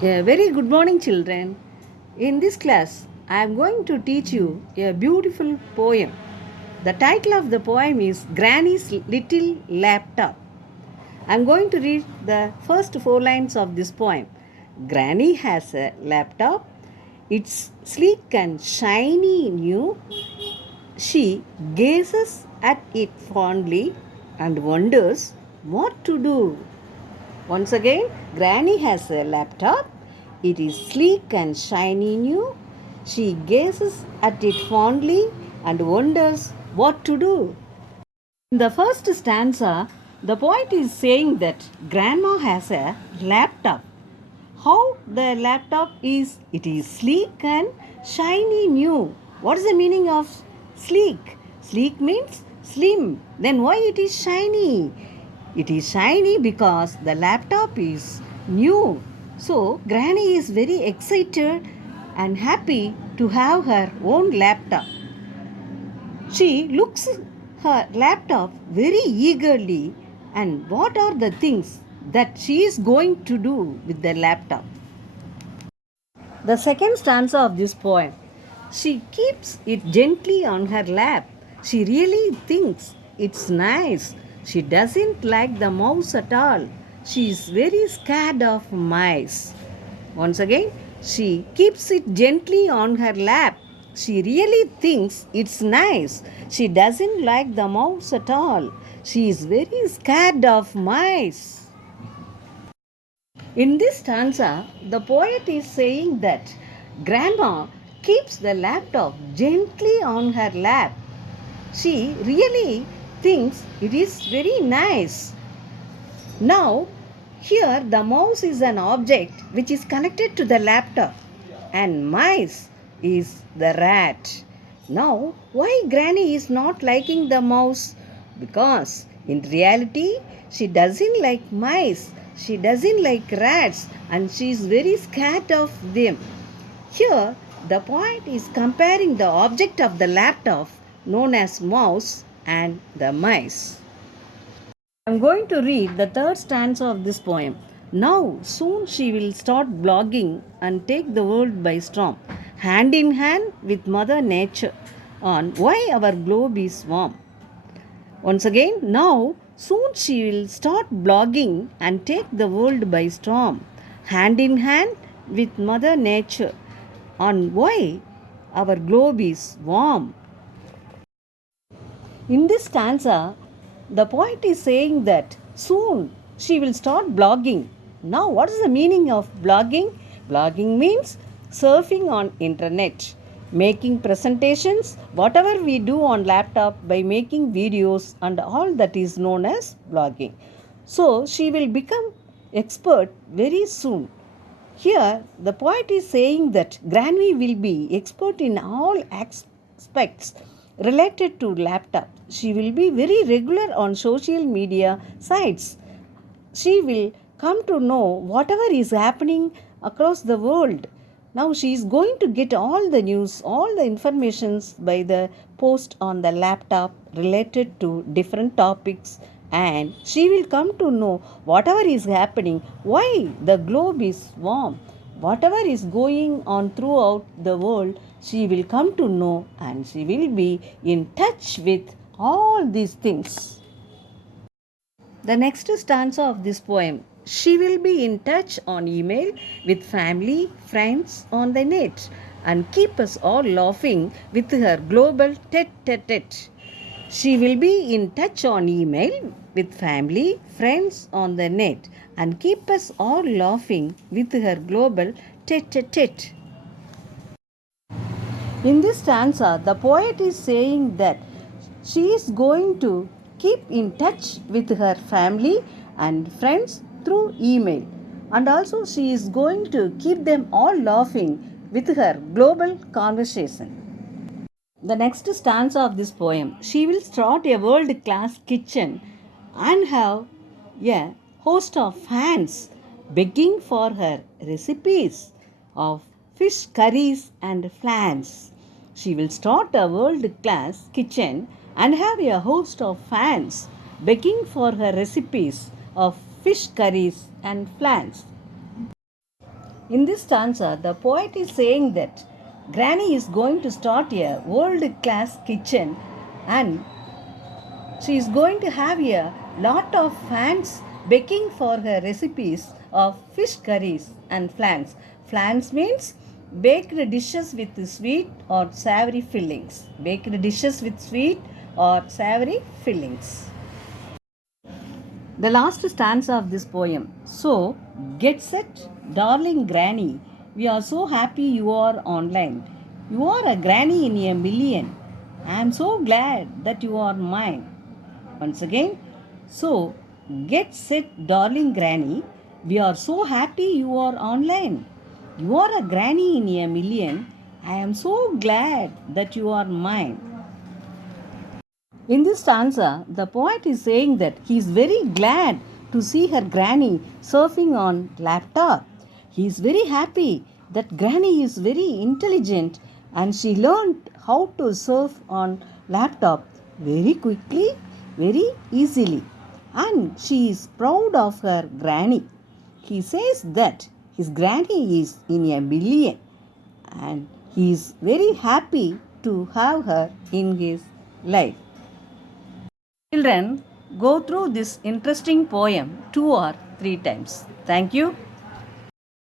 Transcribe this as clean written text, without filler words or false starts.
A very good morning, children. In this class, I am going to teach you a beautiful poem. The title of the poem is Granny's Little Laptop. I am going to read the first four lines of this poem. Granny has a laptop. It's sleek and shiny new. She gazes at it fondly and wonders what to do. Once again, Granny has a laptop. It is sleek and shiny new. She gazes at it fondly and wonders what to do. In the first stanza, the poet is saying that Grandma has a laptop. How the laptop is? It is sleek and shiny new. What is the meaning of sleek? Sleek means slim. Then why it is shiny? It is shiny because the laptop is new. So Granny is very excited and happy to have her own laptop. She looks her laptop very eagerly, and what are the things that she is going to do with the laptop? The second stanza of this poem. She keeps it gently on her lap. She really thinks it's nice. She doesn't like the mouse at all. She is very scared of mice. Once again, she keeps it gently on her lap. She really thinks it's nice. She doesn't like the mouse at all. She is very scared of mice. In this stanza, the poet is saying that Grandma keeps the laptop gently on her lap. She really thinks it is very nice. Now, here the mouse is an object which is connected to the laptop, and mice is the rat. Now, why Granny is not liking the mouse? Because in reality, she doesn't like mice, she doesn't like rats, and she is very scared of them. Here, the poet is comparing the object of the laptop known as mouse and the mice. I am going to read the third stanza of this poem. Now, soon she will start blogging and take the world by storm, hand in hand with Mother Nature, on why our globe is warm. Once again, now, soon she will start blogging and take the world by storm, hand in hand with Mother Nature, on why our globe is warm. In this stanza, the poet is saying that soon she will start blogging. Now, what is the meaning of blogging? Blogging means surfing on internet, making presentations, whatever we do on laptop by making videos and all that is known as blogging. So, she will become expert very soon. Here, the poet is saying that Granny will be expert in all aspects related to laptop. She will be very regular on social media sites. She will come to know whatever is happening across the world. Now she is going to get all the news, all the informations by the post on the laptop related to different topics, and she will come to know whatever is happening, why the globe is warm, whatever is going on throughout the world, she will come to know and she will be in touch with all these things. The next stanza of this poem. She will be in touch on email with family, friends on the net and keep us all laughing with her global tete-a-tete. She will be in touch on email with family, friends on the net and keep us all laughing with her global tete-a-tete. In this stanza, the poet is saying that she is going to keep in touch with her family and friends through email, and also she is going to keep them all laughing with her global conversation. The next stanza of this poem. She will start a world class kitchen and have a host of fans begging for her recipes of fish curries and flans. She will start a world class kitchen and have a host of fans begging for her recipes of fish curries and flans. In this stanza, the poet is saying that Granny is going to start a world class kitchen and she is going to have a lot of fans begging for her recipes of fish curries and flans. Flans means baked dishes with sweet or savory fillings. Baked dishes with sweet or savory fillings. The last stanza of this poem. So, get set, darling granny. We are so happy you are online. You are a granny in a million. I am so glad that you are mine. Once again, so get set, darling granny. We are so happy you are online. You are a granny in a million. I am so glad that you are mine. In this stanza, the poet is saying that he is very glad to see her granny surfing on laptop. He is very happy that granny is very intelligent and she learned how to surf on laptop very quickly, very easily. And she is proud of her granny. He says that his granny is in a million and he is very happy to have her in his life. Children, go through this interesting poem 2 or 3 times. Thank you.